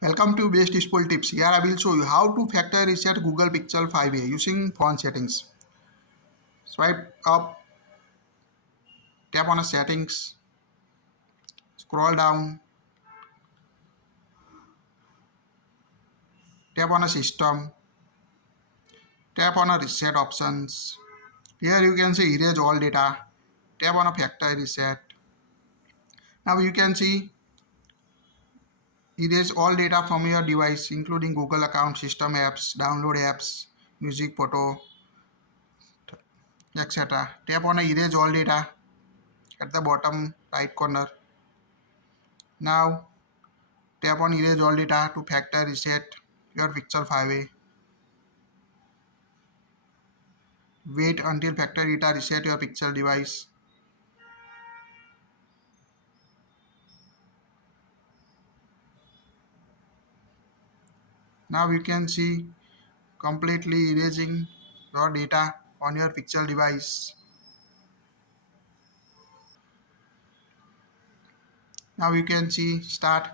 Welcome to BestusefulTips. Here I will show you how to factory reset Google Pixel 5a using phone settings. Swipe up, tap on a settings, scroll down, tap on a system, tap on a reset options. Here you can see erase all data. Tap on a factory reset. Now you can see erase all data from your device including Google account, system apps, download apps, music, photo, etc. Tap on a erase all data at the bottom right corner. Now tap on erase all data to factory reset your Pixel 5a. Wait until factory data reset your Pixel device. Now you can see completely erasing your data on your Pixel device. Now you can see start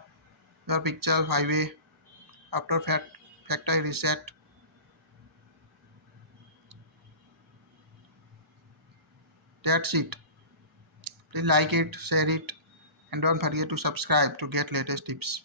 your Pixel 5a after factory reset. That's it. Please like it, share it, and don't forget to subscribe to get latest tips.